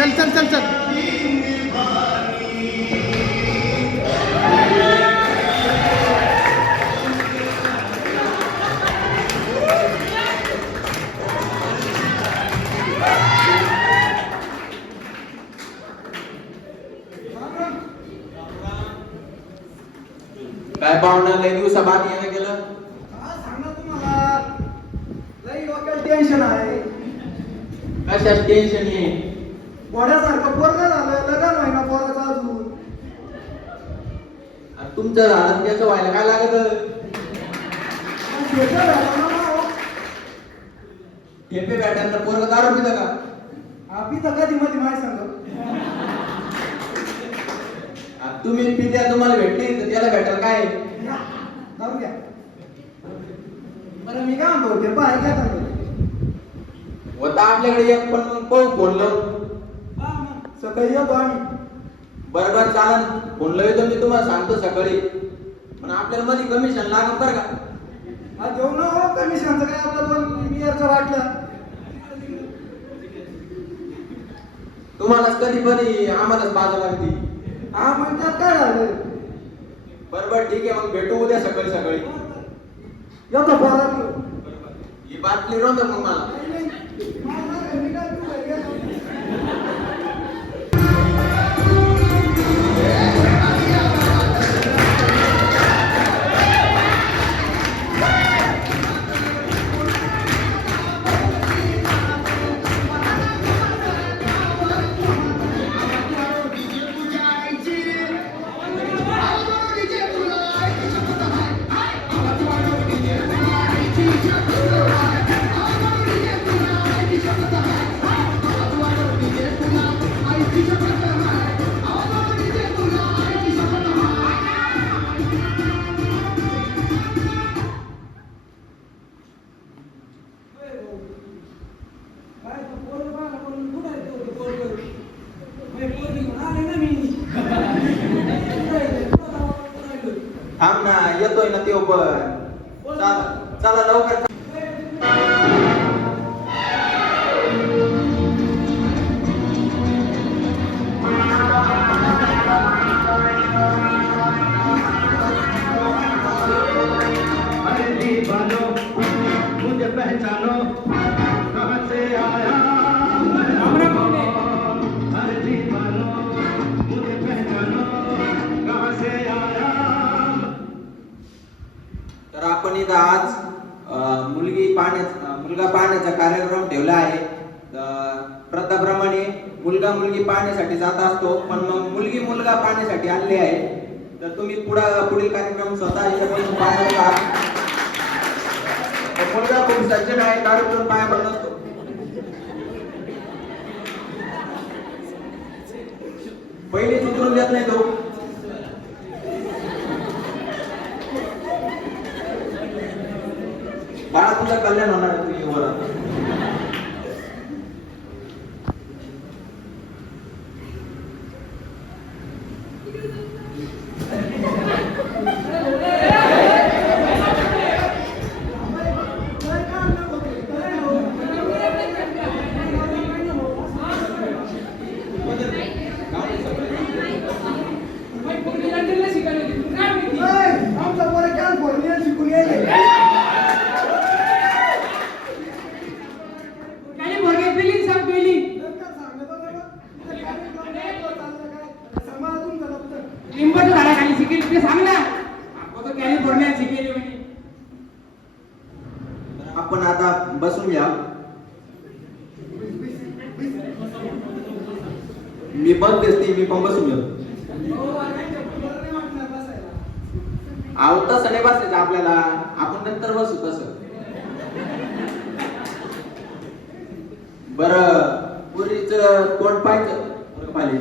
चल चल चल चल ठेपे बॅटांना पोरग दारू पितं का? आपी तर कधी मध्ये माहिती सांग तुम्ही पित्या तुम्हाला भेटली तर त्याला भेटायला काय जाऊ द्या बरं मी काय म्हणतो ते पाय काय सांगतो होता आपल्याकडे एक पण मग पाहू लावून सकाळी येतो आम्ही. बरोबर चालन. फोन लावतो मी तुम्हाला सांगतो सकाळी. पण आपल्याला मध्ये कमिशन लागत बरं का? आज जेवण हो कमिशनचं काय आपलं दोन बिअरचं वाटलं. तुम्हालाच कधी कधी आम्हालाच बाजू लागती. हा मग त्यात काय झालं? बरोबर ठीक आहे मग भेटू उद्या सकाळी सकाळी. येतो पोरा ही बातमी नव्हतं मग मला. आज मुलगी पाहण्या मुलगा पाहण्याचा कार्यक्रम ठेवला आहे. प्रथाप्रमाणे मुलगा मुलगी पाहण्यासाठी जात असतो पण मग मुलगी मुलगा पाहण्यासाठी आणले आहे. तर तुम्ही पुढं पुढील कार्यक्रम स्वतः याच्यापासून पाहणार आहात मुलगा खूप सज्जन आहे कार्यक्रम पाया पडत असतो. पहिले उतरून देत नाही तो. बाळा तुझं कल्याण होणार तू ये वर आता. आमचा पोरं कॅलिफोर्निया शिकून येईल नंतर सांगतो ना मग. इथं कार्यक्रम काय तो चाललं काय? सांगा तुमचं दप्तर. तर आपण आता बसून घ्या मी बघ दिसते मी पण बसून घेतो आहो तसं नाही बसायचं आपल्याला. आपण नंतर बसू तसं. बर पुरीच कोण पाहिजे पाहिजे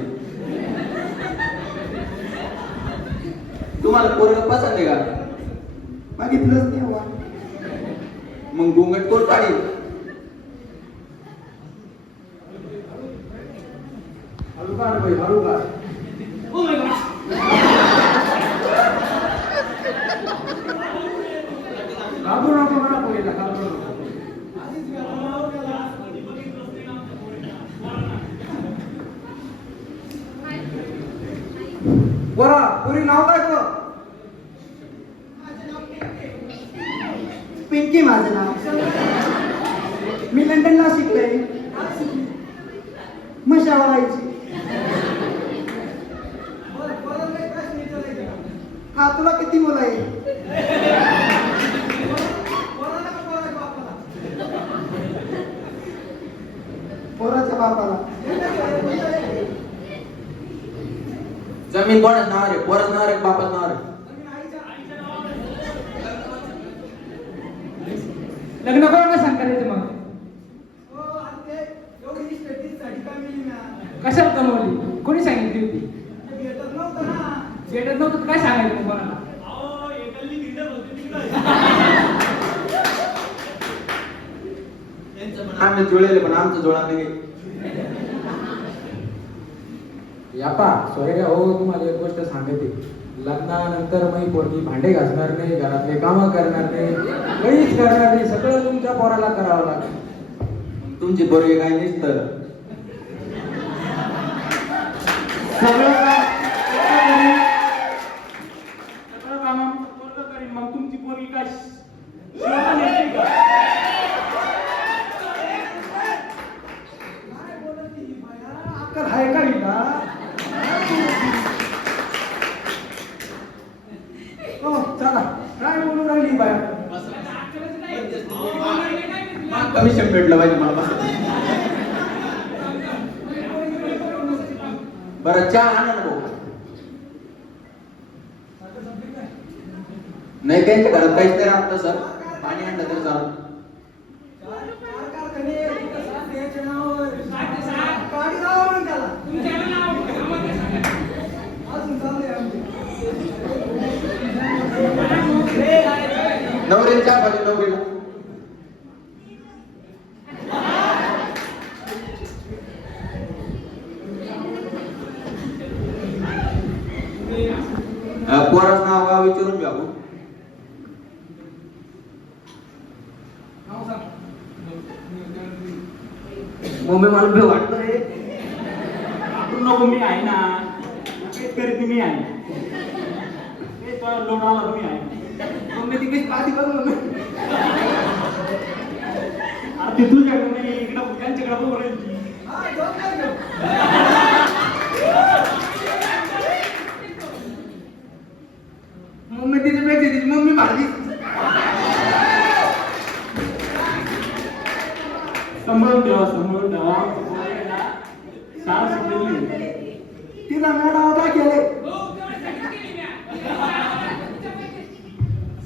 तुम्हाला पोरग पसंत आहे का? मागितलंच नाही बाबा मग घुंगट कोण काढील बरा पुरी नाव काय? बापाला. जमीन कोणाच नावावर आहे पोराच नावावर आहे बापाच नावावर आहे लग्न कोणाला सांग करायचं मग? कशाला कमवली? कोणी सांगितली होती? भेटत नव्हतं काय सांगायचं कोणाला? आम्ही जुळलेले पण आमचं जुळा नाही. यापा सोयऱ्या हो तुम्हाला एक गोष्ट सांगते. लग्नानंतर मी पोरगी भांडे घासणार नाही घरातले कामं करणार नाही काहीच करणार नाही सगळं तुमच्या पोराला करावं लागेल. तुमची पोरगी काय नसतं सगळं काम मग तुमची पोरगी काय शिवाय नेते का अक्कल आहे का हिला हो चला काय बोलू राहिली बाया कमिशन भेटलं पाहिजे मला बस. बरं चहा आणा ना भाऊ. नाही त्यांच्या घरात काहीच नाही राहत सर. पाणी आणलं तर चालतं गाडी चालू नवरीला चहा पाहिजे नवरीला अं, पोराचं नाव गाव विचारून घ्या भाऊ. मम्मी मला बी वाटतंय. आपण नको मी आहे ना. तेच करीत मी आहे. ते तो लोड आला तुम्ही आहे. मम्मी ती कशी पाहती बघ अरे ते तुझ्याकडे नाही इकडं त्यांच्याकडे बघू हा. मम्मी तिची पेक्षा तिची मम्मी भाजी सांभाळून ठेवा सांभाळून ठेवा शाळा सुटलेली तिला मॅडम केले.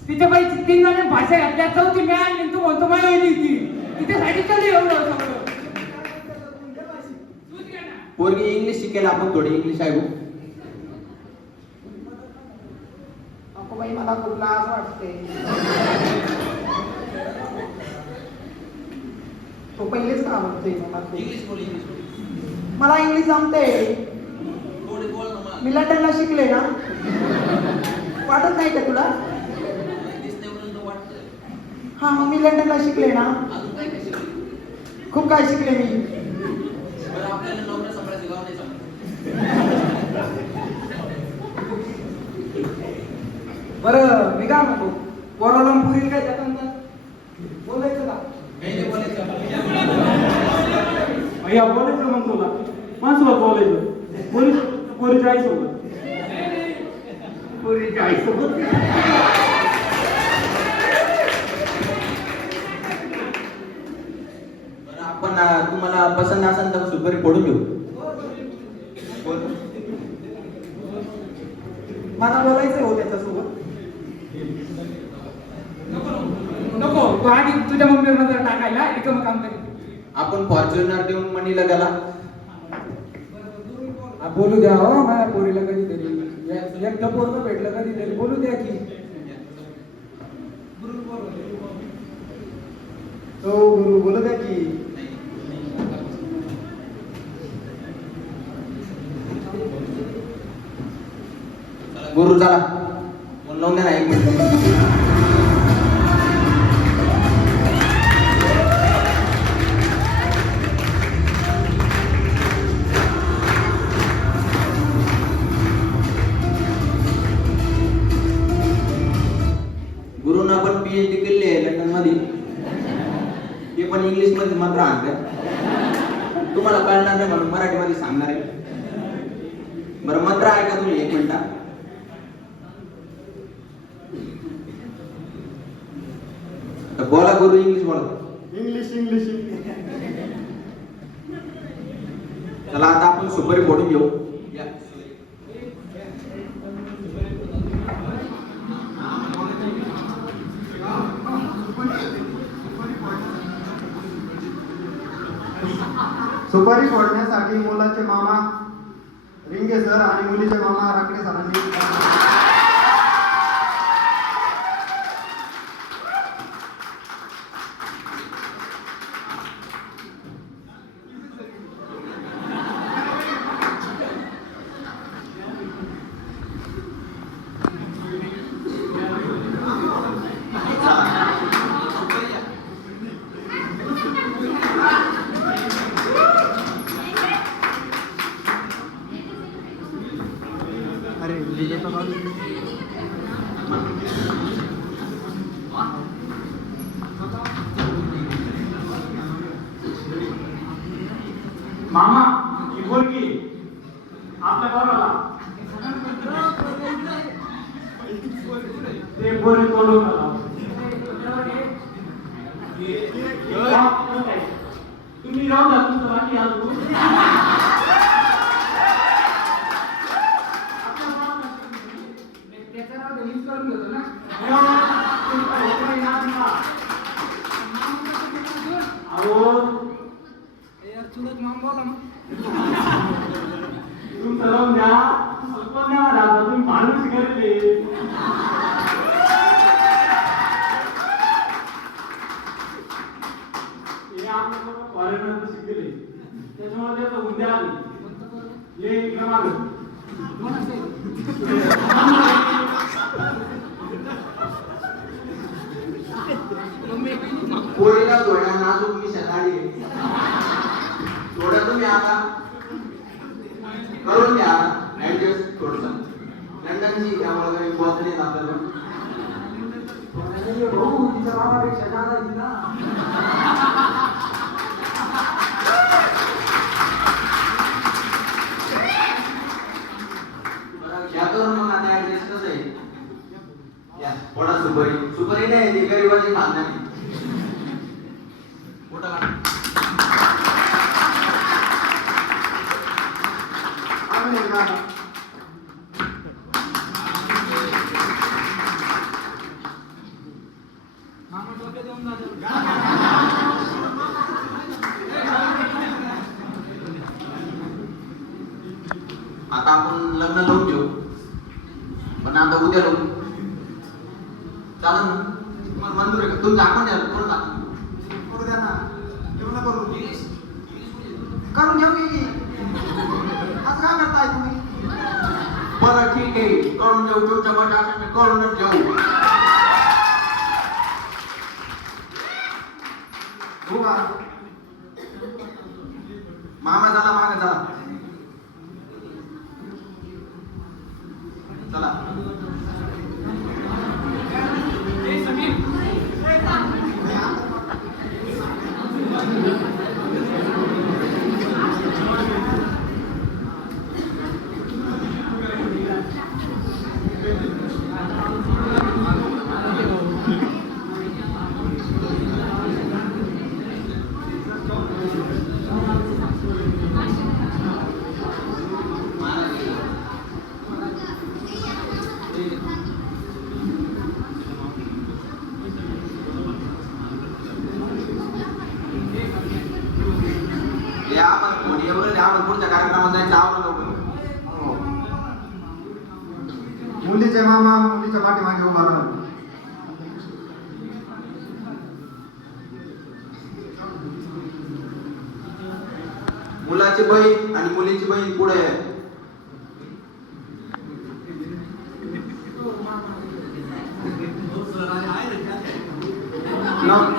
तिच्या बाई तीन जण भाषा घातल्या चौथी मी तू म्हणतो मला येईल ती तिच्यासाठी चालू एवढं पोरगी इंग्लिश शिकेल आपण थोडी इंग्लिश ऐकू भाऊ. नको बाई मला खूप लाज वाटते तो पहिलेच का आवडतोय मला खूप. मला इंग्लिश जमते मी लंडनला शिकले ना. वाटत नाही का तुला? हा मग मी लंडनला शिकले ना. खूप काय शिकले मी. बरं मी काय म्हणतो पोराला पुरी काय जातात का बोलायचं का? भैया बोलायचं. मग तुला माणसाला बोलायचं. पोलीस पोरीच्या आईसोबत. पोरीच्या आईसोबत? बरं, आपण अं, तुम्हाला पसंत असेल तर सुपारी फोडून घेऊ बोल. मला बोलायचं हो त्याच्यासोबत. नको तू आधी तुझ्या मम्मीवर नजर टाकायला. रिकाम काम करी आपण फॉर्च्युनर देऊन म्हणीला त्याला. बोलू द्या हो माझ्या पोरीला कधीतरी. एक- एकटं पोरलं भेटलं कधीतरी. बोलू द्या की. हो गुरु बोलू द्या की. तुम्हाला कळणार नाही म्हणून मराठीमध्ये सांगणार आहे. बरं मंत्र ऐका तुम्ही एक मिनिटा. बोला गुरु इंग्लिश बोला. English English English. चला आता आपण सुपारी फोडून घेऊ. या. मुलाचे मामा रिंगे सर आणि मुलीचे मामा राकडे सरांनी अरे मामा ही बोल की आपल्या बरोबर ते बोल तोडून तुम्ही राहू द्या तुमचं बाकी अजून. त्याचा नाव मीच करून घेतो ना माम बोला मग तुमचं राहून द्या अल्प नाही तुम्ही माणूस घेतले हे इकडं पोरीला थोड्या नाजूक मी शेजारी थोडं तुम्ही आता. करून द्या ऍडजस्ट थोडस. लंडनची त्यामुळे काही बोलत नाही आपल्याला. भाऊ तिच्या बाबापेक्षा जादा तिला बरं, या करून मग आता ऍडजस्ट कसं आहे या थोडा सुपारी सुपारी नाही ती गरीबाची खांदा नाही मोठा का? आम्ही ना मामा डोके देऊन जातो आता आपण लग्न लावून घेऊ पण आता उद्या लावू चालेल ना तुम्हाला मंजूर आहे का तुमचं आपण द्या कोण टाका करू द्या ना जेवण करू करून घेऊ की आज काय करताय तुम्ही बरं ठीक आहे करून देऊ तुमच्या मत असेल तर करूनच देऊ हो का? मामा झाला मागे झाला चला हे आम्हाला कोणी एवढं आम्हाला पुढच्या कार्यक्रमात जायचं आवडलं लवकर हो. मुलीचे मामा मुलीच्या पाठीमागे उभा राहा मुलाची बहीण आणि मुलीची बहीण पुढे आहे. न-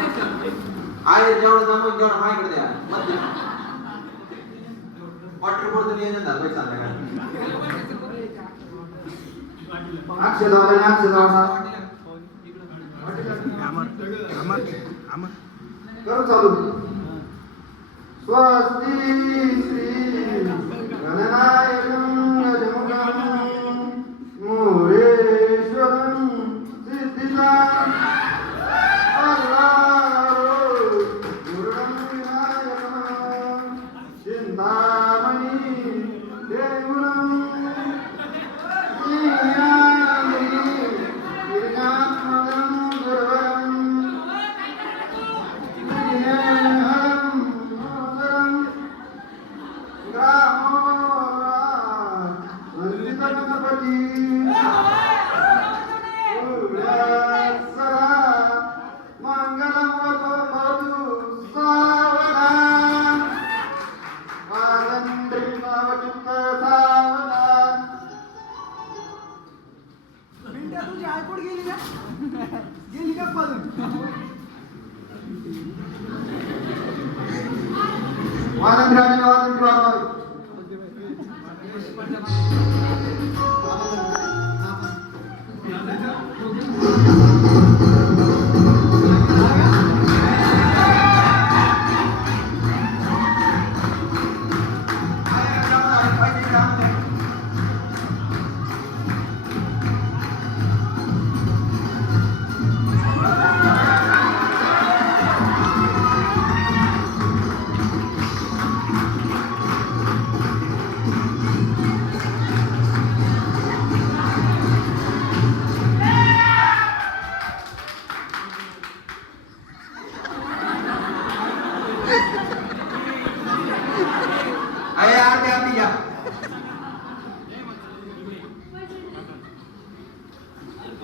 आहे जेवढं जमून तेवढं माझ्याकडे द्या मग वॉटर बोर्डचं नियोजन झालं करू चालू. श्री गणनायकं गजमुखं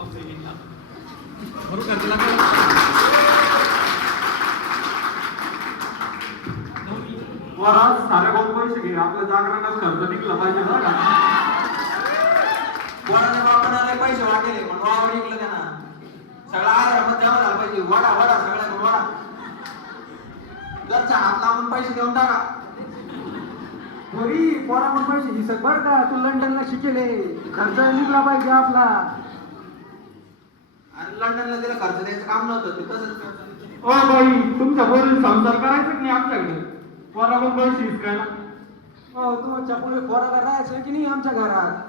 पैसे घे. जागरणात खर्च निघला पाहिजे का? पैसे वाटेले पण वावर निघलं त्यांना. सगळा झाला पाहिजे. वडा वडा सगळ्याकडून वडा. घरचा हात लावून पैसे देऊन टाका. पोरी पोरावर पैसे हिसक बर का? तू लंडनला शिकेले. खर्च निघला पाहिजे आपला. लंडनला तिला खर्च द्यायचं काम नव्हतं ते तसंच करतं. ओ बाई तुमच्या पोरीला संसार करायचा की नाही आमच्याकडे. पोरावर पैसे हिसकायला. हो तुमच्यापुढे पोराला राहायचं की नाही आमच्या घरात?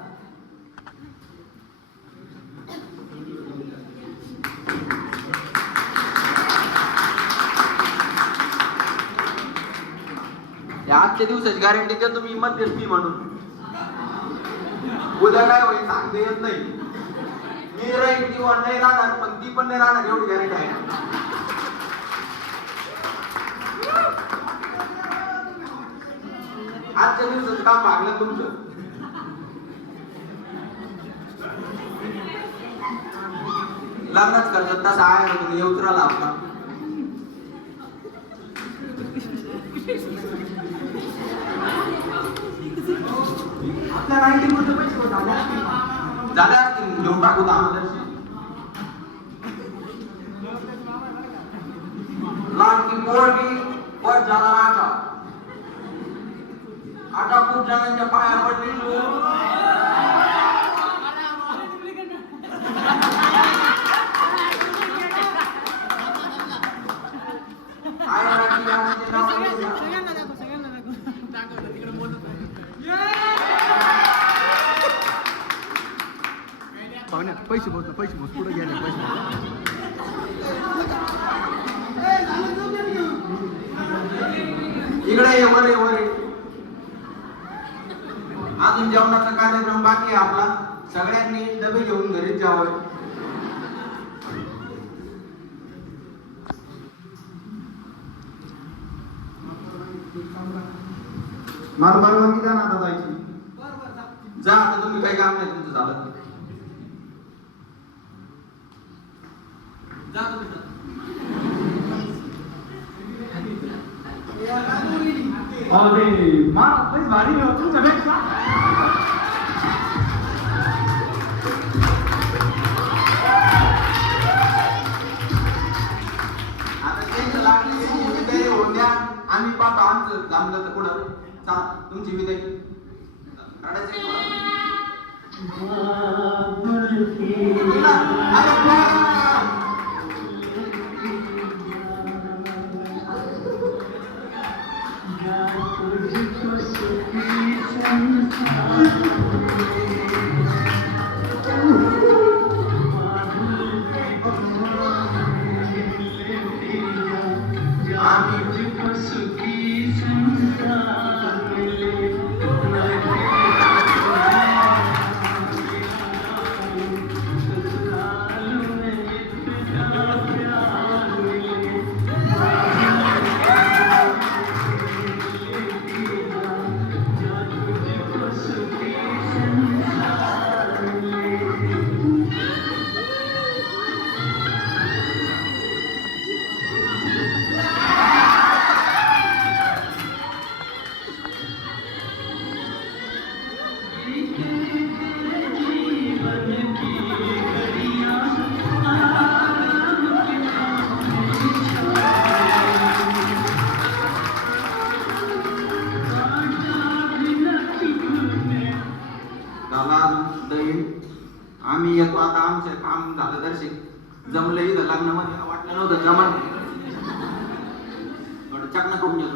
या आजच्या दिवसाची गॅरंटी द्या तुम्ही मध्यस्थी म्हणून. उद्या काय होईल सांगता येत नाही. मी राहील किंवा नाही राहणार पण ती पण नाही राहणार एवढी गॅरंटी आहे आजच्या दिवसाचं काम भागलं तुमचं. लग्नच करतात तसा आहे तुम्ही येऊच राहिला आपला. आपल्या नाईन्टी मध्ये पैसे झाले असतील घेऊन टाकू इकडे ये वर ये अजून जेवणाचा कार्यक्रम बाकी आहे आपला. सगळ्यांनी डबे घेऊन घरीच जावं. मला परवानगी द्या ना आता जायची. जा आता तुम्ही काही काम नाही तुमचं झालं. जा तुम्ही जा. अरे मा लईच भारी आहे हो जमलं इथं लग्नामध्ये वाटलं नव्हतं जमा थोडं चकना करून घेतो